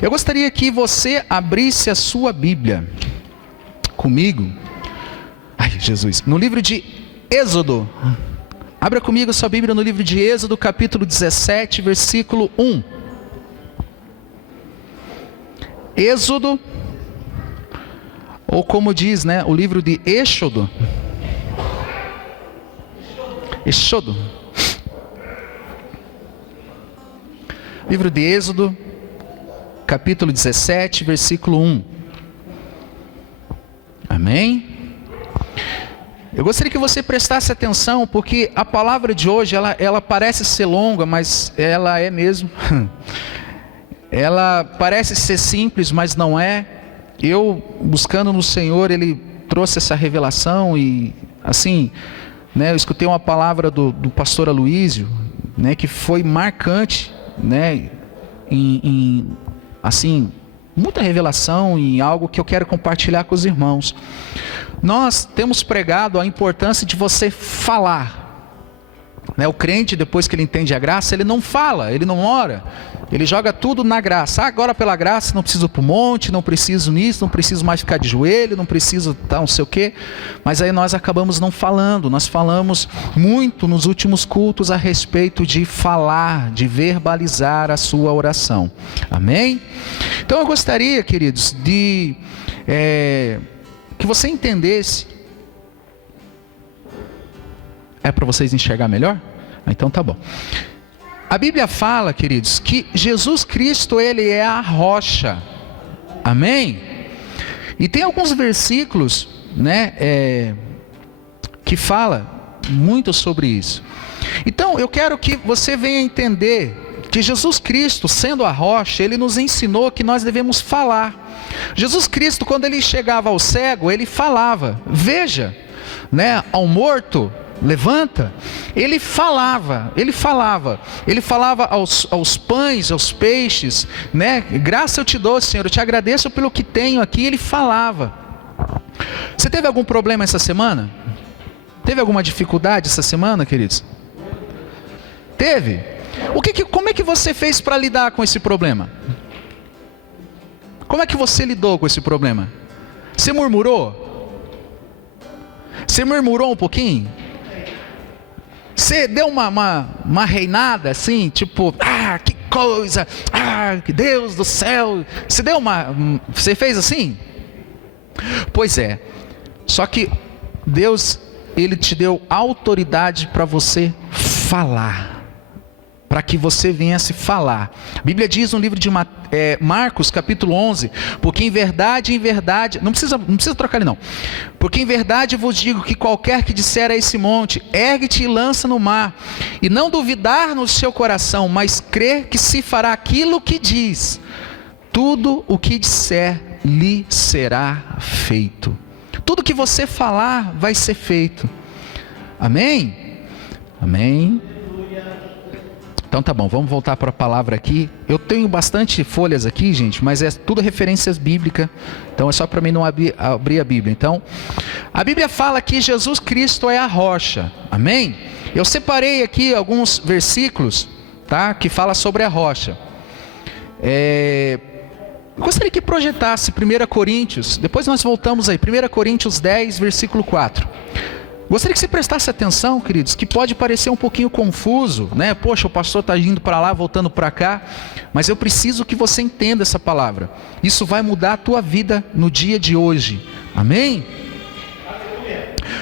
Eu gostaria que você abrisse a sua Bíblia comigo. Ai, Jesus. No livro de Êxodo. Abra comigo a sua Bíblia no livro de Êxodo, capítulo 17, versículo 1. Êxodo, ou como diz, né, o livro de Êxodo. Êxodo. Livro de Êxodo, capítulo 17, versículo 1. Amém? Eu gostaria que você prestasse atenção, porque a palavra de hoje, ela parece ser longa, mas ela é mesmo. Ela parece ser simples, mas não é. Eu, buscando no Senhor, Ele trouxe essa revelação e, assim, né, eu escutei uma palavra do pastor Aloísio, né, que foi marcante, né, assim, muita revelação em algo que eu quero compartilhar com os irmãos. Nós temos pregado a importância de você falar, né? O crente, depois que ele entende a graça, ele não fala, ele não ora, ele joga tudo na graça. Agora pela graça não preciso ir para o monte, não preciso nisso, não preciso mais ficar de joelho, não preciso não sei o quê. Mas aí nós acabamos não falando. Nós falamos muito nos últimos cultos a respeito de falar, de verbalizar a sua oração. Amém? Então eu gostaria, queridos, de que você entendesse. É para vocês enxergar melhor? Então tá bom. A Bíblia fala, queridos, que Jesus Cristo, Ele é a rocha. Amém? E tem alguns versículos, né, que fala muito sobre isso. Então eu quero que você venha entender que Jesus Cristo, sendo a rocha, Ele nos ensinou que nós devemos falar. Jesus Cristo, quando Ele chegava ao cego, Ele falava, veja, né, ao morto, levanta. Ele falava aos pães, aos peixes, né, graça eu te dou, Senhor, eu te agradeço pelo que tenho aqui. Ele falava. Você teve algum problema essa semana? Teve alguma dificuldade essa semana, queridos? Teve? Como é que você fez para lidar com esse problema? Como é que você lidou com esse problema? Você murmurou? Você murmurou um pouquinho? Você deu uma reinada assim, tipo, que coisa, que Deus do céu. Você fez assim? Pois é, só que Deus, Ele te deu autoridade para você falar. Para que você viesse falar. A Bíblia diz no livro de Marcos, capítulo 11, porque em verdade, não precisa trocar ali não. Porque em verdade vos digo que qualquer que disser a esse monte, ergue-te e lança no mar, e não duvidar no seu coração, mas crer que se fará aquilo que diz, tudo o que disser lhe será feito. Tudo que você falar vai ser feito. Amém? Amém. Então tá bom, vamos voltar para a palavra aqui. Eu tenho bastante folhas aqui, gente, mas é tudo referências bíblicas. Então é só para mim não abrir a Bíblia. Então, a Bíblia fala que Jesus Cristo é a rocha. Amém? Eu separei aqui alguns versículos, tá, que fala sobre a rocha. Eu gostaria que projetasse 1 Coríntios, depois nós voltamos aí, 1 Coríntios 10, versículo 4. Gostaria que você prestasse atenção, queridos, que pode parecer um pouquinho confuso, né? Poxa, o pastor está indo para lá, voltando para cá, mas eu preciso que você entenda essa palavra. Isso vai mudar a tua vida no dia de hoje. Amém?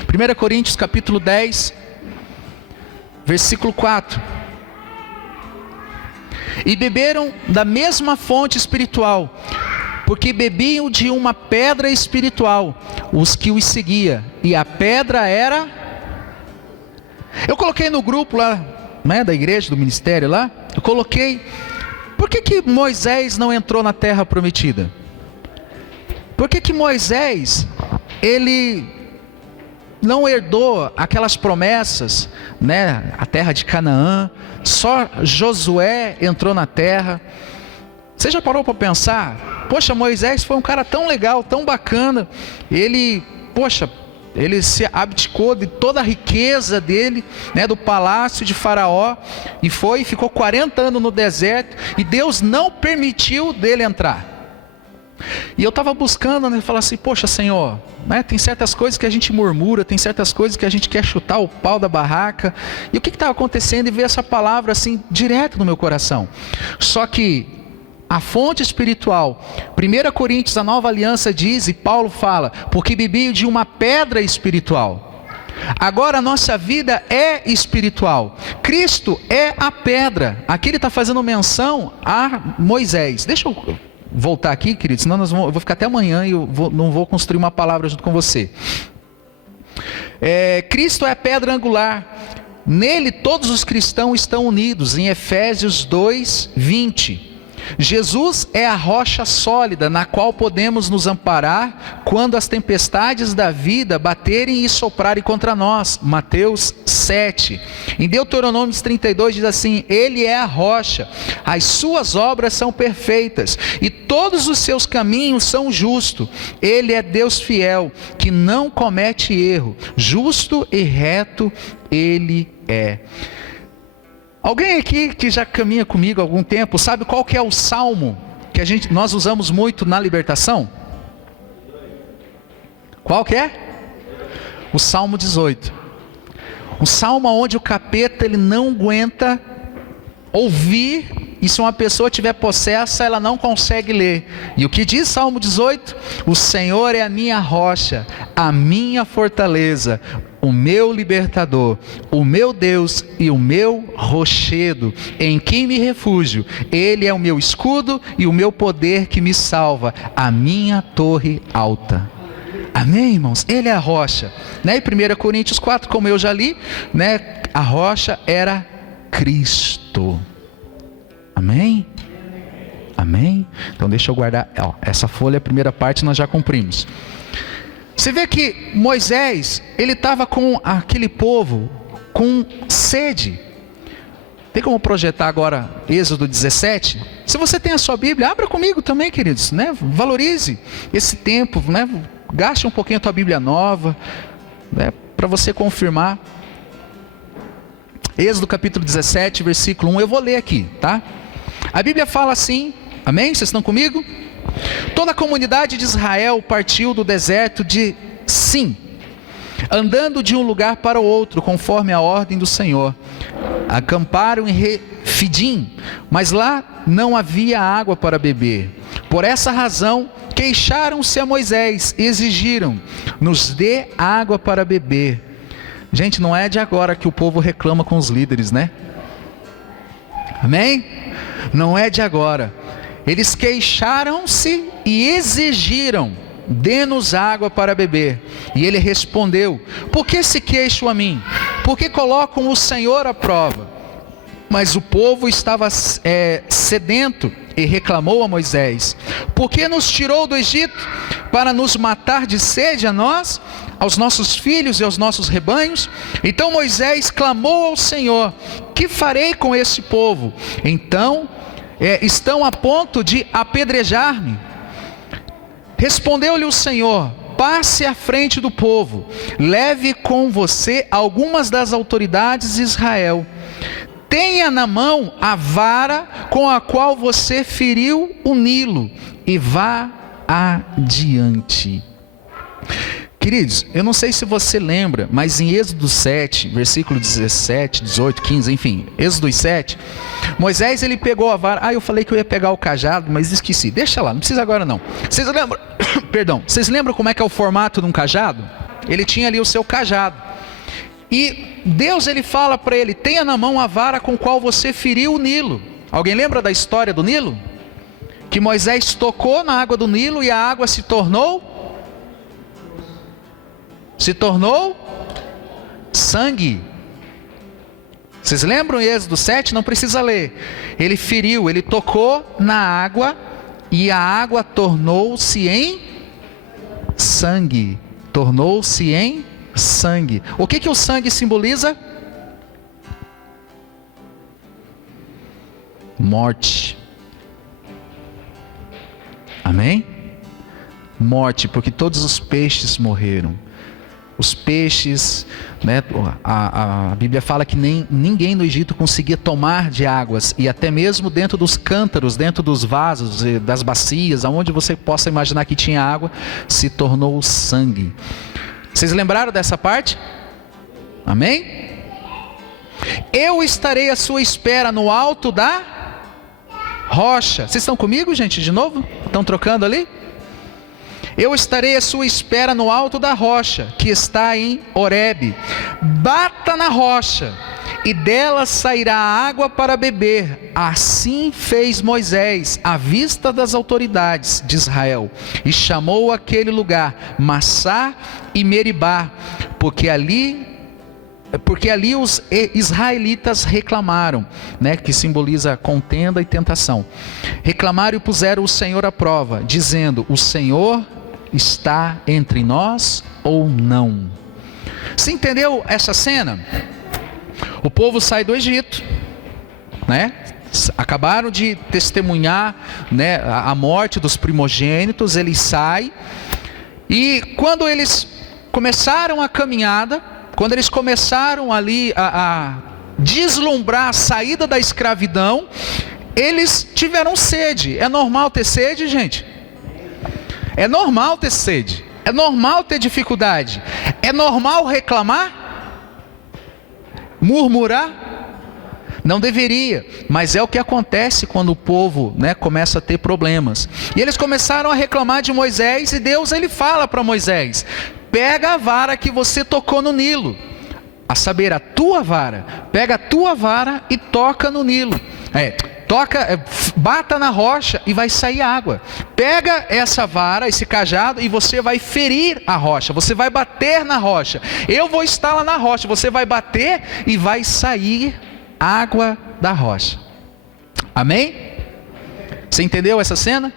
1 Coríntios capítulo 10, versículo 4. E beberam da mesma fonte espiritual, porque bebiam de uma pedra espiritual, os que os seguia, e a pedra era... Eu coloquei no grupo lá, né, da igreja, do ministério lá, eu coloquei, por que Moisés não entrou na terra prometida? Por que Moisés, ele não herdou aquelas promessas, né, a terra de Canaã, só Josué entrou na terra? Você já parou para pensar? Poxa, Moisés foi um cara tão legal, tão bacana. Ele, poxa, Ele se abdicou de toda a riqueza dele, né, do palácio de Faraó, e ficou 40 anos no deserto, e Deus não permitiu dele entrar. E eu estava buscando, né, falar assim, poxa Senhor, né, tem certas coisas que a gente murmura, tem certas coisas que a gente quer chutar o pau da barraca, e o que estava acontecendo? E veio essa palavra assim, direto no meu coração. Só que a fonte espiritual, 1 Coríntios, a nova aliança diz, e Paulo fala, porque bebi de uma pedra espiritual. Agora a nossa vida é espiritual. Cristo é a pedra. Aqui ele está fazendo menção a Moisés. Deixa eu voltar aqui, queridos, senão eu vou ficar até amanhã e não vou construir uma palavra junto com você. Cristo é a pedra angular. Nele todos os cristãos estão unidos, em Efésios 2, 20. Jesus é a rocha sólida na qual podemos nos amparar quando as tempestades da vida baterem e soprarem contra nós. Mateus 7. Em Deuteronômio 32 diz assim: Ele é a rocha, as suas obras são perfeitas e todos os seus caminhos são justos. Ele é Deus fiel, que não comete erro, justo e reto Ele é. Alguém aqui que já caminha comigo há algum tempo, sabe qual que é o salmo que nós usamos muito na libertação? Qual que é? O Salmo 18. Um salmo onde o capeta ele não aguenta ouvir, e se uma pessoa estiver possessa, ela não consegue ler. E o que diz Salmo 18? O Senhor é a minha rocha, a minha fortaleza, o meu libertador, o meu Deus e o meu rochedo, em quem me refúgio. Ele é o meu escudo e o meu poder que me salva, a minha torre alta. Amém, irmãos? Ele é a rocha, né? E 1 Coríntios 4, como eu já li, né? A rocha era Cristo. Amém? Amém? Então deixa eu guardar, essa folha, a primeira parte nós já cumprimos. Você vê que Moisés, ele estava com aquele povo com sede. Tem como projetar agora Êxodo 17? Se você tem a sua Bíblia, abra comigo também, queridos, né? Valorize esse tempo, né? Gaste um pouquinho a tua Bíblia nova, né? Para você confirmar. Êxodo capítulo 17, versículo 1, eu vou ler aqui, tá? A Bíblia fala assim, amém? Vocês estão comigo? Toda a comunidade de Israel partiu do deserto de Sim, andando de um lugar para o outro, conforme a ordem do Senhor. Acamparam em Refidim, mas lá não havia água para beber. Por essa razão, queixaram-se a Moisés e exigiram: nos dê água para beber. Gente, não é de agora que o povo reclama com os líderes, né? Amém? Não é de agora. Eles queixaram-se e exigiram: dê-nos água para beber. E ele respondeu: por que se queixam a mim? Por que colocam o Senhor à prova? Mas o povo estava sedento e reclamou a Moisés: por que nos tirou do Egito? Para nos matar de sede a nós, aos nossos filhos e aos nossos rebanhos? Então Moisés clamou ao Senhor: que farei com esse povo? Então estão a ponto de apedrejar-me. Respondeu-lhe o Senhor: passe à frente do povo, leve com você algumas das autoridades de Israel, tenha na mão a vara com a qual você feriu o Nilo e vá adiante. Queridos, eu não sei se você lembra, mas em Êxodo 7, versículo 17, 18, 15, enfim, Êxodo 7, Moisés ele pegou a vara. Eu falei que eu ia pegar o cajado, mas esqueci. Deixa lá, não precisa agora não. Vocês lembram? Perdão. Vocês lembram como é que é o formato de um cajado? Ele tinha ali o seu cajado. E Deus ele fala para ele: tenha na mão a vara com qual você feriu o Nilo. Alguém lembra da história do Nilo? Que Moisés tocou na água do Nilo e a água se tornou sangue. Vocês lembram em Êxodo 7? Não precisa ler. Ele feriu, ele tocou na água e a água tornou-se em sangue. Tornou-se em sangue. O que o sangue simboliza? Morte. Amém? Morte, porque todos os peixes morreram. os peixes, né? A Bíblia fala que ninguém no Egito conseguia tomar de águas, e até mesmo dentro dos cântaros, dentro dos vasos, das bacias, aonde você possa imaginar que tinha água, se tornou sangue. Vocês lembraram dessa parte? Amém? Eu estarei à sua espera no alto da rocha. Vocês estão comigo, gente, de novo? Estão trocando ali? Eu estarei à sua espera no alto da rocha, que está em Horebe. Bata na rocha, e dela sairá água para beber. Assim fez Moisés à vista das autoridades de Israel, e chamou aquele lugar Massá e Meribá, porque ali os israelitas reclamaram, né, que simboliza contenda e tentação. Reclamaram e puseram o Senhor à prova, dizendo: o Senhor está entre nós ou não? Você entendeu essa cena? O povo sai do Egito, né? Acabaram de testemunhar, né, a morte dos primogênitos. Eles saem, e quando eles começaram a caminhada, quando eles começaram ali a deslumbrar a saída da escravidão, eles tiveram sede. É normal ter sede, gente? É normal ter sede, é normal ter dificuldade, é normal reclamar, murmurar. Não deveria, mas é o que acontece quando o povo, né, começa a ter problemas. E eles começaram a reclamar de Moisés, e Deus, ele fala para Moisés: pega a vara que você tocou no Nilo, a saber, a tua vara, pega a tua vara e toca no Nilo. Bata na rocha e vai sair água. Pega essa vara, esse cajado, e você vai ferir a rocha, você vai bater na rocha. Eu vou estar lá na rocha, você vai bater e vai sair água da rocha. Amém? Você entendeu essa cena?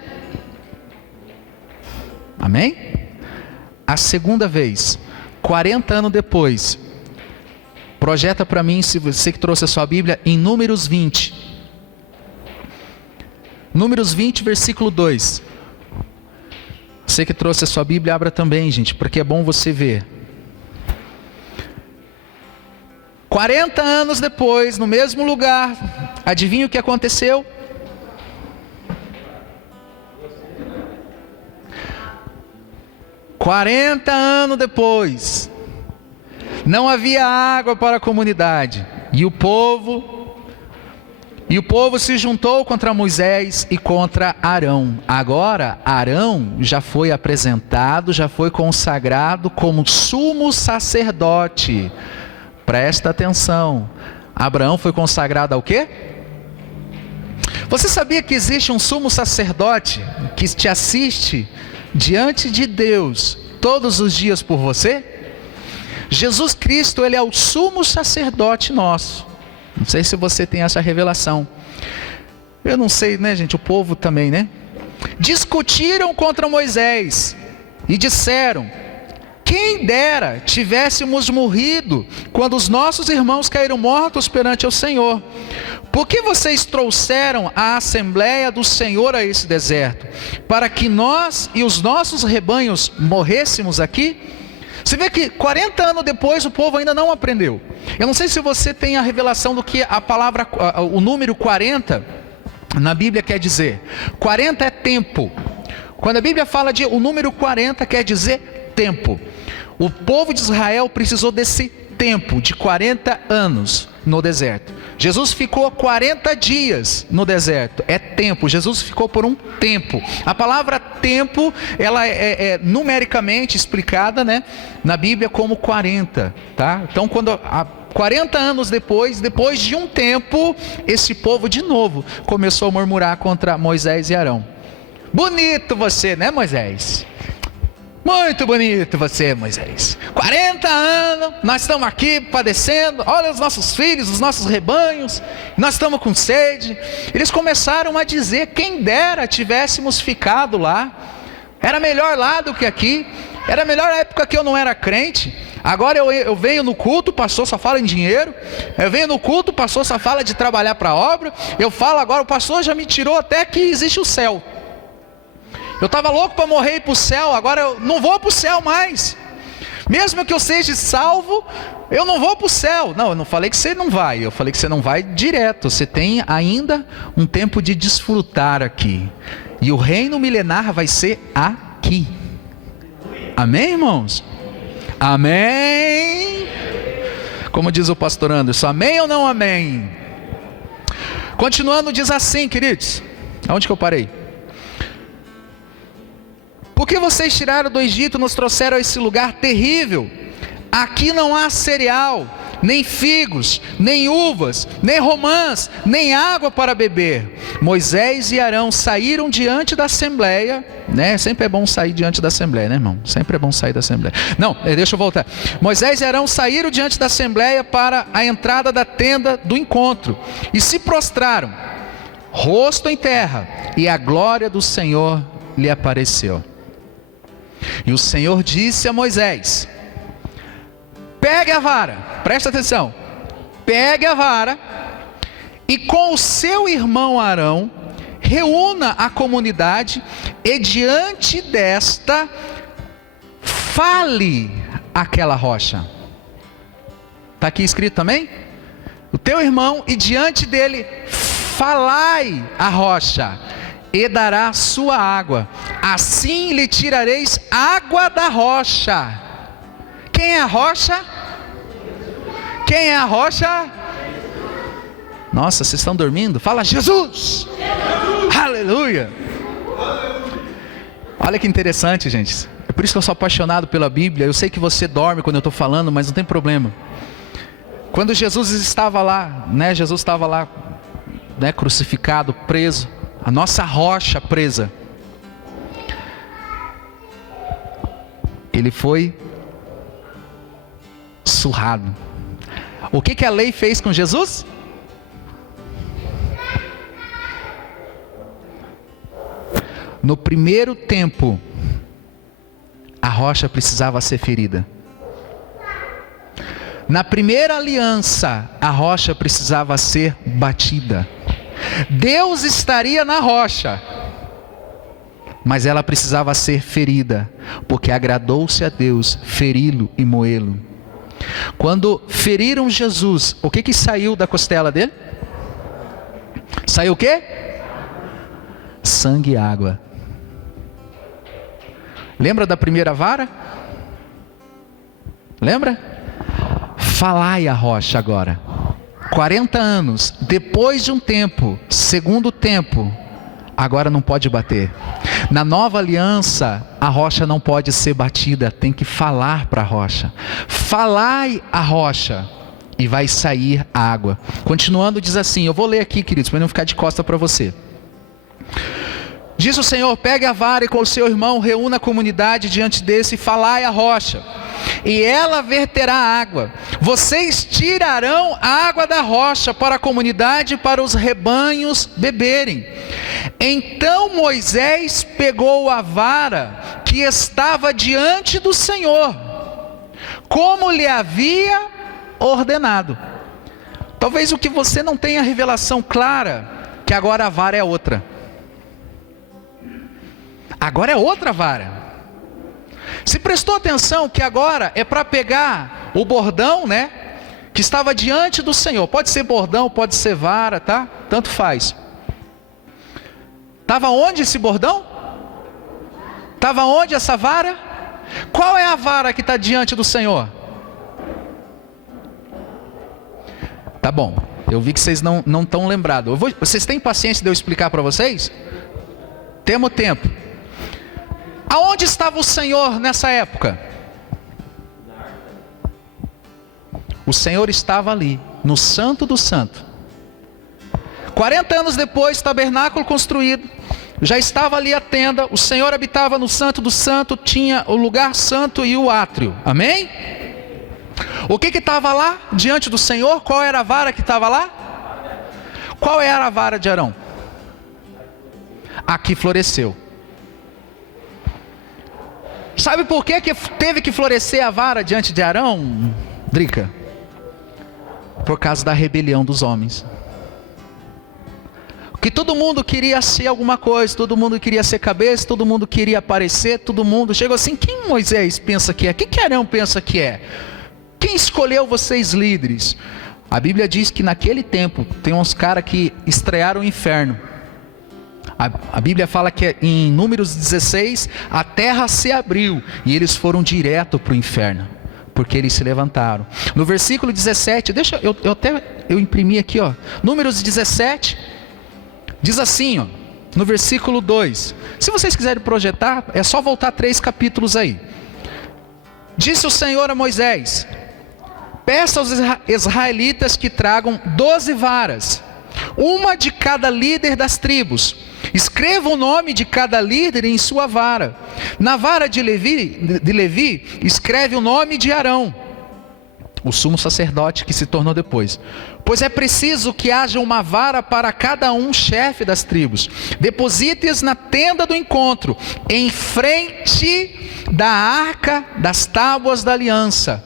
Amém? A segunda vez, 40 anos depois, projeta para mim, se você que trouxe a sua Bíblia, em Números 20. Números 20, versículo 2. Você que trouxe a sua Bíblia, abra também, gente, porque é bom você ver. 40 anos depois, no mesmo lugar, adivinha o que aconteceu? Quarenta anos depois, não havia água para a comunidade, e o povo se juntou contra Moisés e contra Arão. Agora Arão já foi apresentado, já foi consagrado como sumo sacerdote. Presta atenção. Abraão foi consagrado ao quê? Você sabia que existe um sumo sacerdote que te assiste diante de Deus todos os dias por você? Jesus Cristo, ele é o sumo sacerdote nosso. Não sei se você tem essa revelação. Eu não sei, né, gente? O povo também, né? Discutiram contra Moisés e disseram: quem dera tivéssemos morrido quando os nossos irmãos caíram mortos perante o Senhor. Por que vocês trouxeram a assembleia do Senhor a esse deserto? Para que nós e os nossos rebanhos morrêssemos aqui? Você vê que 40 anos depois o povo ainda não aprendeu. Eu não sei se você tem a revelação do que a palavra, o número 40 na Bíblia quer dizer. 40 é tempo. Quando a Bíblia fala de o número 40, quer dizer tempo. O povo de Israel precisou desse tempo de 40 anos no deserto. Jesus ficou 40 dias no deserto, é tempo. Jesus ficou por um tempo. A palavra tempo, ela é numericamente explicada, né, na Bíblia como 40, tá? Então, 40 anos depois de um tempo, esse povo de novo começou a murmurar contra Moisés e Arão. Bonito você, né, Moisés? Muito bonito você, Moisés. 40 anos, nós estamos aqui padecendo. Olha os nossos filhos, os nossos rebanhos. Nós estamos com sede. Eles começaram a dizer: quem dera tivéssemos ficado lá. Era melhor lá do que aqui. Era melhor a época que eu não era crente. Agora eu venho no culto, o pastor só fala em dinheiro. Eu venho no culto, o pastor só fala de trabalhar para a obra. Eu falo agora, o pastor já me tirou até que existe o céu. Eu estava louco para morrer e ir para o céu, agora eu não vou para o céu mais. Mesmo que eu seja salvo, eu não vou para o céu. Não, eu não falei que você não vai. Eu falei que você não vai direto. Você tem ainda um tempo de desfrutar aqui. E o reino milenar vai ser aqui. Amém, irmãos? Amém. Como diz o pastor Anderson, amém ou não amém? Continuando, diz assim, queridos. Aonde que eu parei? Porque vocês tiraram do Egito e nos trouxeram a esse lugar terrível? Aqui não há cereal, nem figos, nem uvas, nem romãs, nem água para beber. Moisés e Arão saíram diante da assembleia, né? Sempre é bom sair diante da assembleia, né, irmão? Sempre é bom sair da assembleia. Não, deixa eu voltar. Moisés e Arão saíram diante da assembleia para a entrada da tenda do encontro e se prostraram, rosto em terra, e a glória do Senhor lhe apareceu. E o Senhor disse a Moisés: pegue a vara, presta atenção, pegue a vara e com o seu irmão Arão reúna a comunidade e diante desta fale aquela rocha. Está aqui escrito também? O teu irmão e diante dele falai a rocha e dará sua água, assim lhe tirareis água da rocha. Quem é a rocha? Quem é a rocha? Nossa, vocês estão dormindo? Fala Jesus! Jesus! Aleluia! Olha que interessante, gente. É por isso que eu sou apaixonado pela Bíblia. Eu sei que você dorme quando eu estou falando, mas não tem problema. Quando Jesus estava lá, né? Jesus estava lá, né? Crucificado, preso. A nossa rocha presa. Ele foi surrado. O que a lei fez com Jesus? No primeiro tempo, a rocha precisava ser ferida. Na primeira aliança, a rocha precisava ser batida. Deus estaria na rocha, mas ela precisava ser ferida, porque agradou-se a Deus feri-lo e moê-lo. Quando feriram Jesus, o que saiu da costela dele? Saiu o quê? Sangue e água. Lembra da primeira vara? Lembra? Falai a rocha agora. 40 anos, depois de um tempo, segundo tempo, agora não pode bater. Na nova aliança, a rocha não pode ser batida, tem que falar para a rocha. Falai a rocha e vai sair água. Continuando, diz assim, eu vou ler aqui, queridos, para não ficar de costa para você. Diz o Senhor: pegue a vara e com o seu irmão reúna a comunidade diante desse e falai a rocha, e ela verterá água. Vocês tirarão a água da rocha para a comunidade e para os rebanhos beberem. Então Moisés pegou a vara que estava diante do Senhor, como lhe havia ordenado. Talvez o que você não tenha revelação clara, que agora a vara é outra. Agora é outra vara. Se prestou atenção que agora é para pegar o bordão, né? Que estava diante do Senhor. Pode ser bordão, pode ser vara, tá? Tanto faz. Estava onde esse bordão? Estava onde essa vara? Qual é a vara que está diante do Senhor? Tá bom. Eu vi que vocês não estão lembrados. Vocês têm paciência de eu explicar para vocês? Temos tempo. Aonde estava o Senhor nessa época? O Senhor estava ali, no Santo do Santo. 40 anos depois, tabernáculo construído, já estava ali a tenda, o Senhor habitava no Santo do Santo, tinha o lugar santo e o átrio, amém? O que estava lá diante do Senhor? Qual era a vara que estava lá? Qual era a vara de Arão? Aqui floresceu. Sabe por que teve que florescer a vara diante de Arão, Drica? Por causa da rebelião dos homens. Que todo mundo queria ser alguma coisa, todo mundo queria ser cabeça, todo mundo queria aparecer, todo mundo chegou assim, quem Moisés pensa que é? Quem Arão pensa que é? Quem escolheu vocês líderes? A Bíblia diz que naquele tempo, tem uns caras que estrearam o inferno. A Bíblia fala que em Números 16, a terra se abriu, e eles foram direto para o inferno, porque eles se levantaram. No versículo 17, eu imprimi aqui, ó, Números 17, diz assim, ó, no versículo 2, se vocês quiserem projetar, é só voltar 3 capítulos aí. Disse o Senhor a Moisés: peça aos israelitas que tragam 12 varas, uma de cada líder das tribos. Escreva o nome de cada líder em sua vara. Na vara de Levi, escreve o nome de Arão, o sumo sacerdote que se tornou depois. Pois é preciso que haja uma vara para cada chefe das tribos. Deposite-as na tenda do encontro, em frente da arca das tábuas da aliança,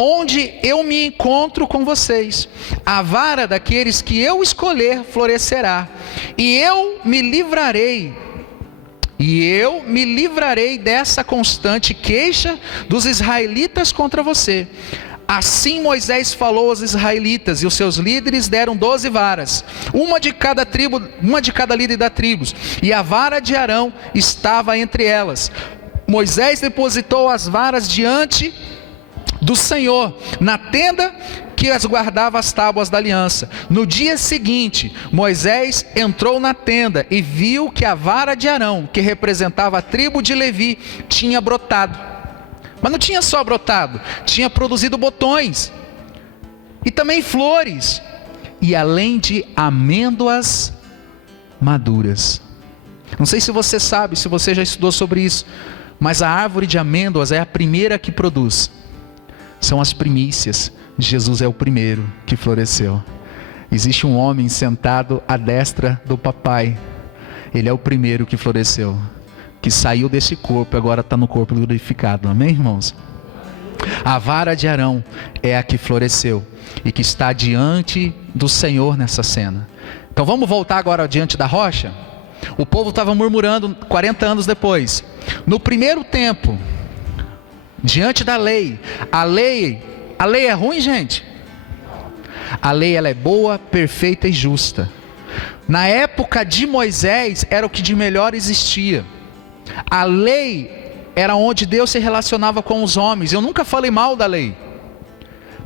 onde eu me encontro com vocês. A vara daqueles que eu escolher florescerá, e eu me livrarei dessa constante queixa dos israelitas contra você. Assim Moisés falou aos israelitas, e os seus líderes deram 12 varas, uma de cada tribo, uma de cada líder da tribo, e a vara de Arão estava entre elas. Moisés depositou as varas diante do Senhor na tenda que as guardava as tábuas da aliança. No dia seguinte, Moisés entrou na tenda e viu que a vara de Arão, que representava a tribo de Levi, tinha brotado. Mas não tinha só brotado, tinha produzido botões e também flores, e além de amêndoas maduras. Não sei se você sabe, se você já estudou sobre isso, mas a árvore de amêndoas é a primeira que produz. São as primícias. Jesus é o primeiro que floresceu. Existe um homem sentado à destra do papai. Ele é o primeiro que floresceu, que saiu desse corpo e agora está no corpo glorificado. Amém, irmãos? A vara de Arão é a que floresceu e que está diante do Senhor nessa cena. Então vamos voltar agora diante da rocha. O povo estava murmurando 40 anos depois. No primeiro tempo, diante da lei, a lei é ruim, gente? A lei, ela é boa, perfeita e justa. Na época de Moisés, era o que de melhor existia. A lei era onde Deus se relacionava com os homens. Eu nunca falei mal da lei,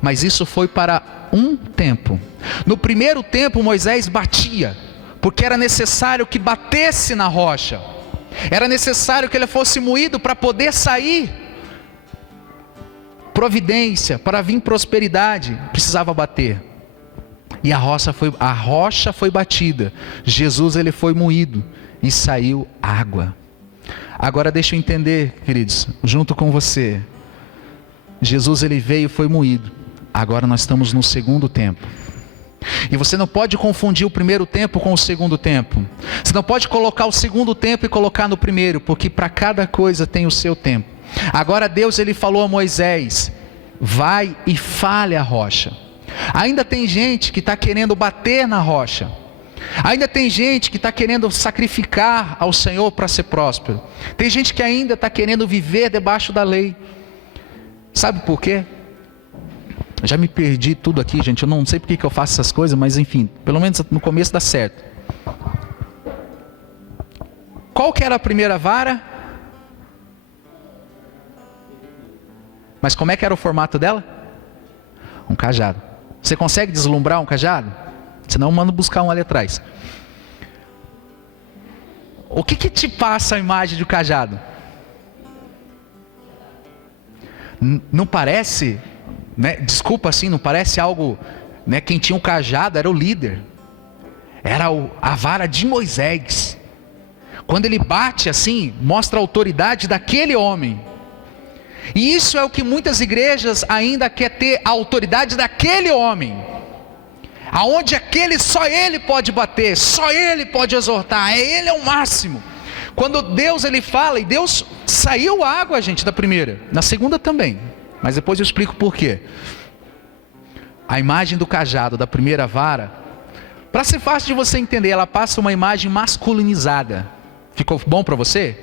mas isso foi para um tempo. No primeiro tempo, Moisés batia, porque era necessário que batesse na rocha. Era necessário que ele fosse moído para poder sair providência, para vir prosperidade, precisava bater. E a rocha foi batida. Jesus, ele foi moído e saiu água. Agora deixa eu entender, queridos, junto com você. Jesus, ele veio e foi moído. Agora nós estamos no segundo tempo. E você não pode confundir o primeiro tempo com o segundo tempo. Você não pode colocar o segundo tempo e colocar no primeiro, porque para cada coisa tem o seu tempo. Agora Deus, ele falou a Moisés: vai e fale a rocha. Ainda tem gente que está querendo bater na rocha. Ainda tem gente que está querendo sacrificar ao Senhor para ser próspero. Tem gente que ainda está querendo viver debaixo da lei. Sabe por quê? Eu já me perdi tudo aqui, gente. Eu não sei porque que eu faço essas coisas, mas enfim, pelo menos no começo dá certo. Qual que era a primeira vara? Mas como é que era o formato dela? Um cajado. Você consegue deslumbrar um cajado? Senão eu mando buscar um ali atrás. O que te passa a imagem de um cajado? Não parece, né? Desculpa assim, não parece algo, né? Quem tinha um cajado era o líder. Era a vara de Moisés. Quando ele bate assim, mostra a autoridade daquele homem. E isso é o que muitas igrejas ainda quer ter, a autoridade daquele homem, aonde só ele pode bater, só ele pode exortar, ele é o máximo. Quando Deus, ele fala, e Deus saiu água, gente, da primeira, na segunda também, mas depois eu explico por quê. A imagem do cajado, da primeira vara, Para ser fácil de você entender, ela passa uma imagem masculinizada. Ficou bom para você?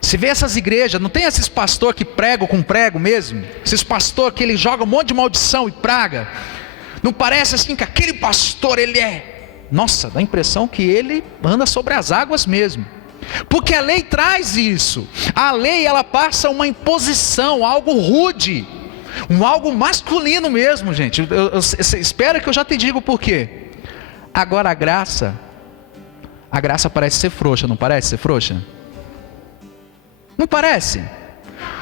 Você vê essas igrejas, não tem esses pastores que pregam com prego mesmo? Esses pastores que ele joga um monte de maldição e praga. Não parece assim que aquele pastor, ele é... Nossa, dá a impressão que ele anda sobre as águas mesmo. Porque a lei traz isso. A lei, ela passa uma imposição, algo rude. Algo masculino mesmo, gente. Espera que eu já te digo por quê. Agora a graça parece ser frouxa, não parece ser frouxa? Não parece?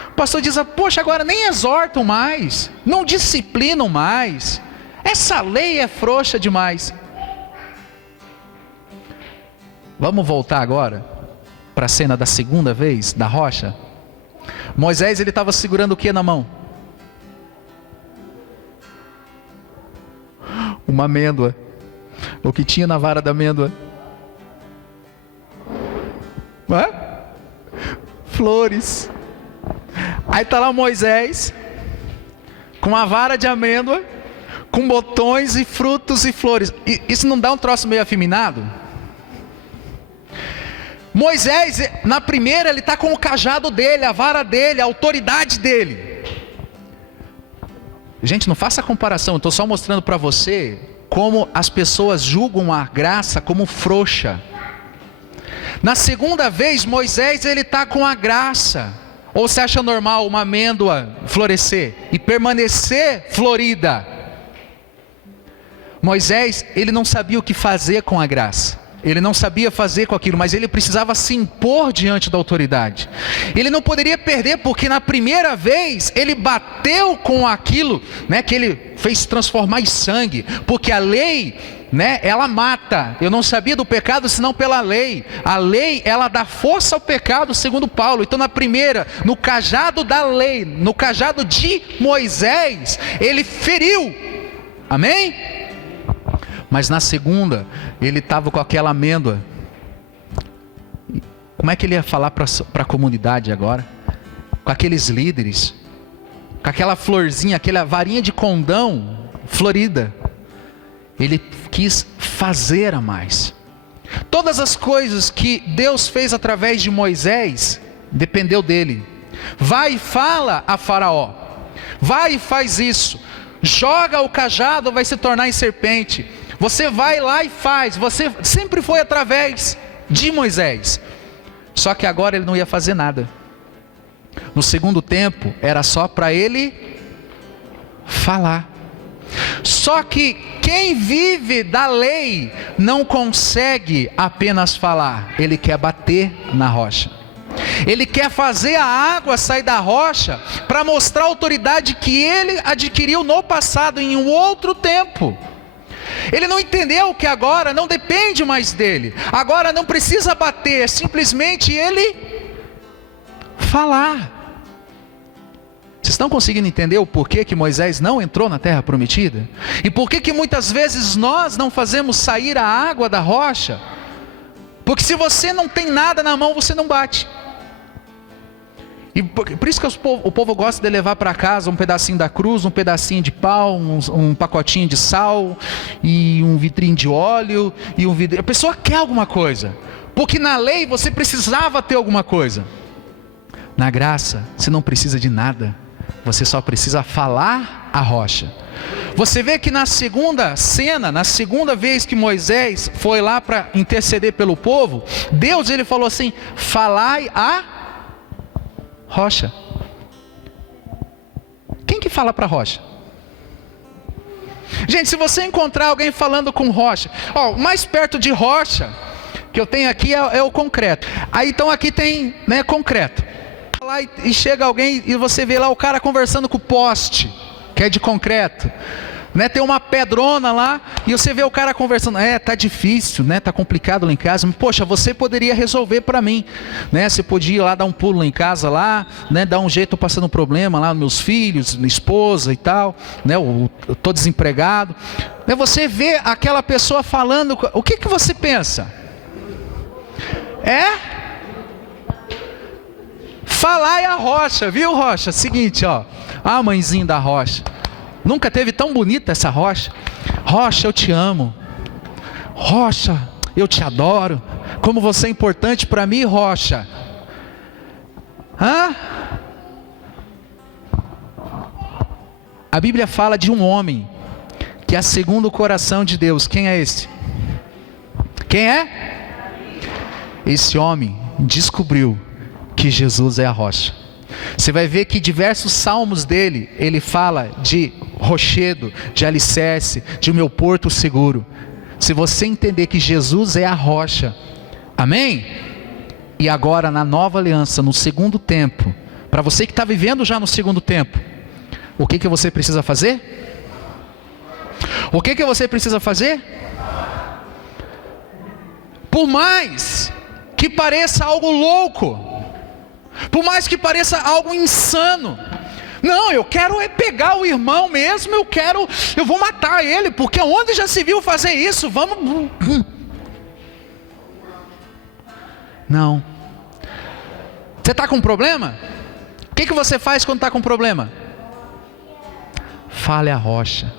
O pastor diz, poxa, agora nem exortam mais, não disciplinam mais, essa lei é frouxa demais. Vamos voltar agora para a cena da segunda vez, da rocha. Moisés, ele estava segurando o que na mão? Uma amêndoa. O que tinha na vara da amêndoa? Flores. Aí está lá Moisés, com uma vara de amêndoa, com botões e frutos e flores. Isso não dá um troço meio afeminado? Moisés, na primeira, ele está com o cajado dele, a vara dele, a autoridade dele. Gente, não faça comparação, eu estou só mostrando para você como as pessoas julgam a graça como frouxa. Na segunda vez, Moisés, ele está com a graça. Ou você acha normal uma amêndoa florescer e permanecer florida? Moisés, ele não sabia o que fazer com a graça. Ele não sabia fazer com aquilo, mas ele precisava se impor diante da autoridade. Ele não poderia perder, porque na primeira vez ele bateu com aquilo, né, que ele fez transformar em sangue. Porque a lei, né, ela mata. Eu não sabia do pecado senão pela lei. A lei, ela dá força ao pecado, segundo Paulo. Então na primeira, no cajado da lei, no cajado de Moisés, ele feriu. Amém? Mas na segunda, ele estava com aquela amêndoa. Como é que ele ia falar para a comunidade agora? Com aqueles líderes, com aquela florzinha, aquela varinha de condão florida. Ele quis fazer a mais. Todas as coisas que Deus fez através de Moisés, dependeu dele. Vai e fala a Faraó. Vai e faz isso. Joga o cajado, vai se tornar em serpente. Você vai lá e faz. Você sempre foi através de Moisés. Só que agora ele não ia fazer nada. No segundo tempo, era só para ele falar. Só que quem vive da lei não consegue apenas falar. Ele quer bater na rocha. Ele quer fazer a água sair da rocha para mostrar a autoridade que ele adquiriu no passado, em um outro tempo. Ele não entendeu que agora não depende mais dele. Agora não precisa bater, é simplesmente ele falar. Vocês estão conseguindo entender o porquê que Moisés não entrou na terra prometida? E por que muitas vezes nós não fazemos sair a água da rocha? Porque se você não tem nada na mão, você não bate. E por isso que o povo gosta de levar para casa um pedacinho da cruz, um pedacinho de pau, um pacotinho de sal, e um vitrinho de óleo, e um vidro. A pessoa quer alguma coisa, porque na lei você precisava ter alguma coisa. Na graça, você não precisa de nada, você só precisa falar a rocha. Você vê que na segunda cena, na segunda vez que Moisés foi lá para interceder pelo povo, Deus, ele falou assim: falai a rocha. Quem que fala para rocha? Gente, se você encontrar alguém falando com rocha, o mais perto de rocha que eu tenho aqui é o concreto. Aí então aqui tem, né, concreto. Lá e chega alguém e você vê lá o cara conversando com o poste, que é de concreto. Né, tem uma pedrona lá e você vê o cara conversando. Tá difícil, né? Tá complicado lá em casa. Poxa, você poderia resolver para mim, né? Você podia ir lá dar um pulo lá em casa lá, né? Dar um jeito, passando um problema lá nos meus filhos, minha esposa e tal, né? Eu tô desempregado. Né, você vê aquela pessoa falando, o que você pensa? Falar é a rocha, viu, rocha? Seguinte, a mãezinha da rocha. Nunca teve tão bonita essa rocha. Rocha, eu te amo. Rocha, eu te adoro. Como você é importante para mim, rocha. A Bíblia fala de um homem que é segundo o coração de Deus. Quem é esse? Quem é? Esse homem descobriu que Jesus é a rocha. Você vai ver que diversos salmos dele, ele fala de rochedo, de alicerce, de meu porto seguro. Se você entender que Jesus é a rocha, amém? E agora na nova aliança, no segundo tempo, para você que está vivendo já no segundo tempo, o que você precisa fazer? O que você precisa fazer? Por mais que pareça algo louco, por mais que pareça algo insano, não, eu quero é pegar o irmão mesmo, eu vou matar ele, porque onde já se viu fazer isso? Vamos. Não. Você está com um problema? O que você faz quando está com um problema? Fale a rocha.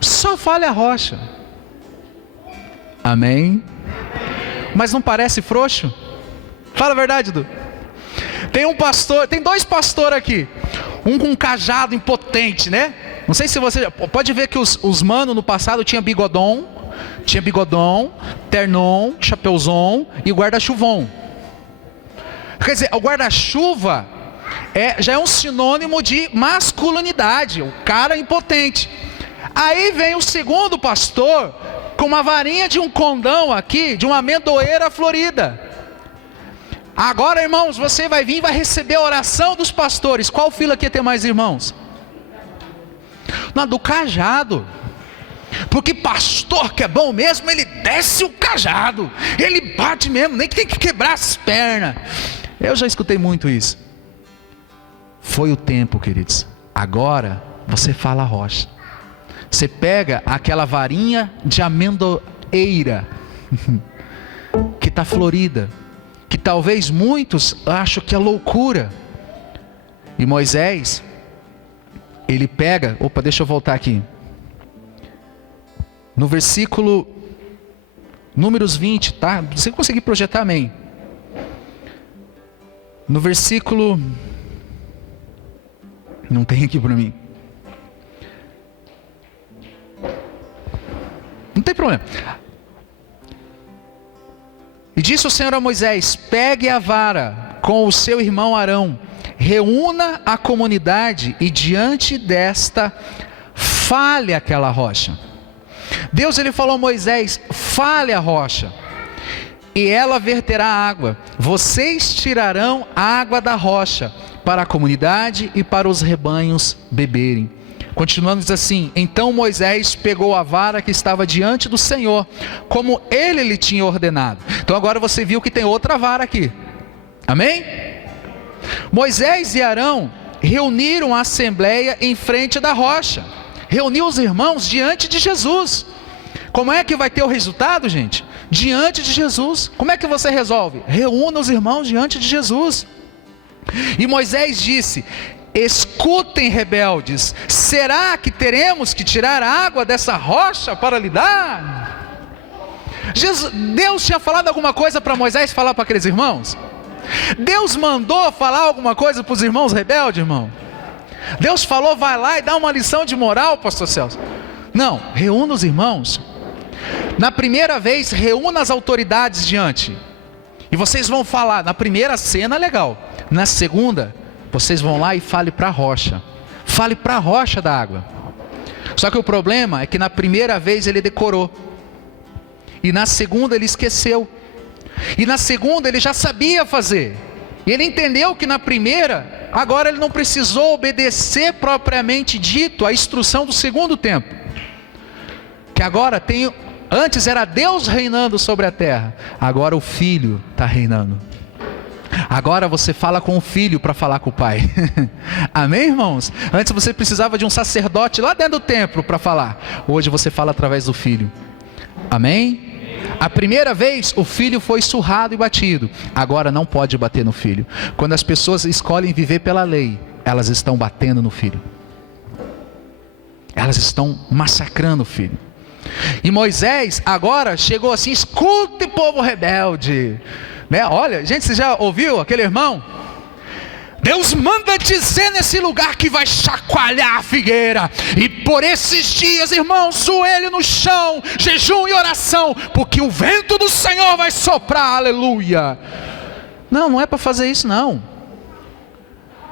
Só fale a rocha. Amém? Mas não parece frouxo? Fala a verdade, Du. Tem dois pastores aqui. Um com um cajado impotente, né? Não sei se você... Pode ver que os manos no passado tinha bigodão, ternon, chapeuzão e guarda-chuvão. Quer dizer, o guarda-chuva já é um sinônimo de masculinidade. O cara impotente. Aí vem o segundo pastor com uma varinha de um condão aqui, de uma amendoeira florida. Agora, irmãos, você vai vir e vai receber a oração dos pastores. Qual fila que ia ter mais irmãos? Na do cajado. Porque pastor que é bom mesmo, ele desce o cajado, ele bate mesmo, nem que tem que quebrar as pernas. Eu já escutei muito isso. Foi o tempo, queridos. Agora você fala a rocha. Você pega aquela varinha de amendoeira que está florida, que talvez muitos acham que é loucura. E Moisés, ele pega, deixa eu voltar aqui. No versículo Números 20, tá? Você conseguir projetar, amém? No versículo... Não tem aqui para mim. Não tem problema. E disse o Senhor a Moisés: pegue a vara com o seu irmão Arão, reúna a comunidade e diante desta fale aquela rocha. Deus, ele falou a Moisés: fale a rocha e ela verterá água. Vocês tirarão água da rocha para a comunidade e para os rebanhos beberem. Continuando, diz assim: então Moisés pegou a vara que estava diante do Senhor, como ele lhe tinha ordenado. Então agora você viu que tem outra vara aqui. Amém? Moisés e Arão reuniram a assembleia em frente da rocha. Reuniu os irmãos diante de Jesus. Como é que vai ter o resultado, gente? Diante de Jesus. Como é que você resolve? Reúna os irmãos diante de Jesus. E Moisés disse: escutem, rebeldes, será que teremos que tirar água dessa rocha para lhe dar? Deus tinha falado alguma coisa para Moisés falar para aqueles irmãos? Deus mandou falar alguma coisa para os irmãos rebeldes, irmão? Deus falou: vai lá e dá uma lição de moral, pastor Celso? Não, reúna os irmãos. Na primeira vez, reúna as autoridades diante, e vocês vão falar. Na primeira cena, legal. Na segunda, vocês vão lá e fale para a rocha. Fale para a rocha da água. Só que o problema é que na primeira vez ele decorou, e na segunda ele esqueceu, e na segunda ele já sabia fazer, e ele entendeu que na primeira, agora ele não precisou obedecer propriamente dito a instrução do segundo tempo. Que agora antes era Deus reinando sobre a terra, agora o Filho está reinando. Agora você fala com o Filho para falar com o Pai. Amém, irmãos? Antes você precisava de um sacerdote lá dentro do templo para falar. Hoje você fala através do Filho. Amém? A primeira vez o filho foi surrado e batido. Agora não pode bater no filho. Quando as pessoas escolhem viver pela lei, elas estão batendo no filho. Elas estão massacrando o filho. E Moisés agora chegou assim: escute, povo rebelde, né? Olha, gente, você já ouviu aquele irmão? Deus manda dizer nesse lugar que vai chacoalhar a figueira. E por esses dias, irmãos, joelho no chão, jejum e oração, porque o vento do Senhor vai soprar, aleluia. Não, não é para fazer isso não.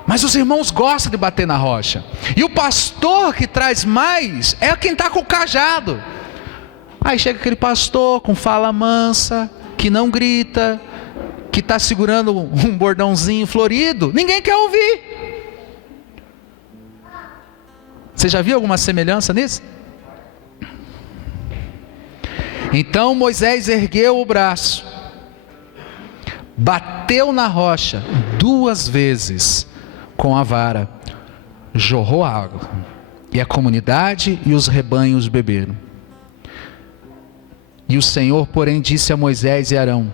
Mas os irmãos gostam de bater na rocha. E o pastor que traz mais é quem está com o cajado. Aí chega aquele pastor com fala mansa, que não grita, que está segurando um bordãozinho florido. Ninguém quer ouvir. Você já viu alguma semelhança nisso? Então Moisés ergueu o braço, bateu na rocha 2 vezes com a vara, jorrou água, e a comunidade e os rebanhos beberam. E o Senhor, porém, disse a Moisés e Arão: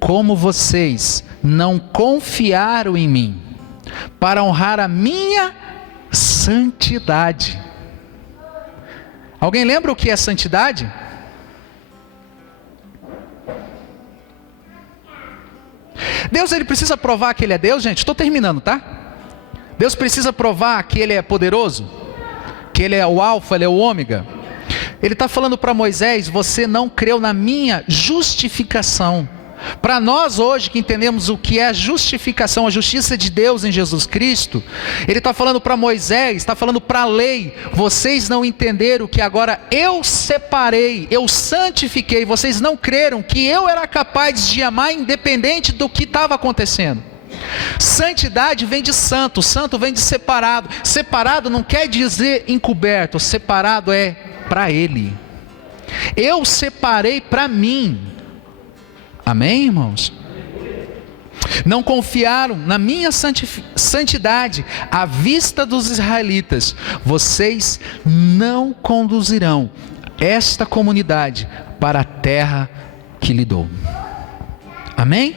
como vocês não confiaram em mim, para honrar a minha santidade. Alguém lembra o que é santidade? Deus, ele precisa provar que ele é Deus, gente? Estou terminando, tá? Deus precisa provar que ele é poderoso, que ele é o alfa, ele é o ômega. Ele está falando para Moisés: você não creu na minha justificação. Para nós hoje que entendemos o que é a justificação, a justiça de Deus em Jesus Cristo, ele está falando para Moisés, está falando para a lei: vocês não entenderam que agora eu separei, eu santifiquei, vocês não creram que eu era capaz de amar independente do que estava acontecendo. Santidade vem de santo, santo vem de separado. Separado não quer dizer encoberto, separado é para ele. Eu separei para mim. Amém, irmãos? Não confiaram na minha santidade à vista dos israelitas. Vocês não conduzirão esta comunidade para a terra que lhe dou. Amém?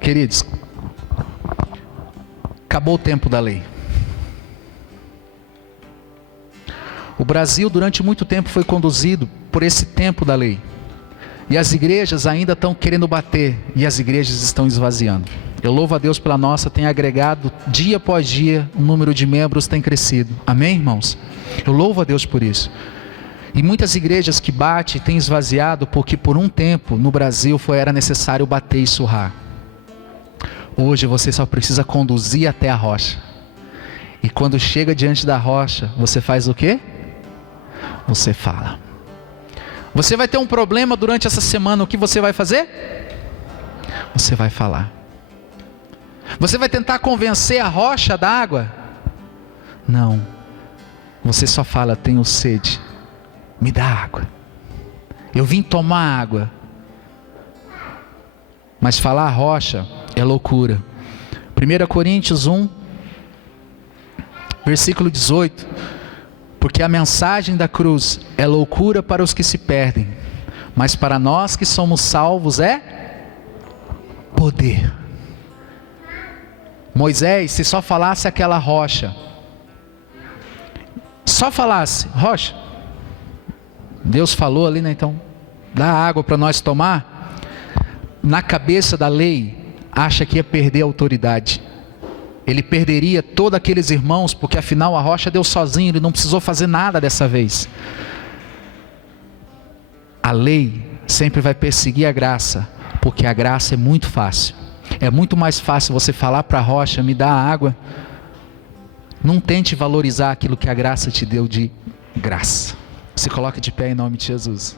Queridos, acabou o tempo da lei. O Brasil durante muito tempo foi conduzido por esse tempo da lei. E as igrejas ainda estão querendo bater, e as igrejas estão esvaziando. Eu louvo a Deus pela nossa, tem agregado dia após dia, o número de membros tem crescido. Amém, irmãos? Eu louvo a Deus por isso. E muitas igrejas que batem têm esvaziado porque por um tempo no Brasil era necessário bater e surrar. Hoje você só precisa conduzir até a rocha. E quando chega diante da rocha, você faz o quê? Você fala. Você vai ter um problema durante essa semana, o que você vai fazer? Você vai falar. Você vai tentar convencer a rocha da água? Não. Você só fala: tenho sede, me dá água. Eu vim tomar água. Mas falar rocha é loucura. 1 Coríntios 1, versículo 18. Porque a mensagem da cruz é loucura para os que se perdem, mas para nós que somos salvos é poder. Moisés, se só falasse aquela rocha, só falasse: rocha, Deus falou ali, né? Então dá água para nós tomar. Na cabeça da lei, acha que ia perder a autoridade. Ele perderia todos aqueles irmãos, porque afinal a rocha deu sozinho, ele não precisou fazer nada dessa vez. A lei sempre vai perseguir a graça, porque a graça é muito fácil. É muito mais fácil você falar para a rocha: me dá água. Não tente valorizar aquilo que a graça te deu de graça. Se coloque de pé em nome de Jesus.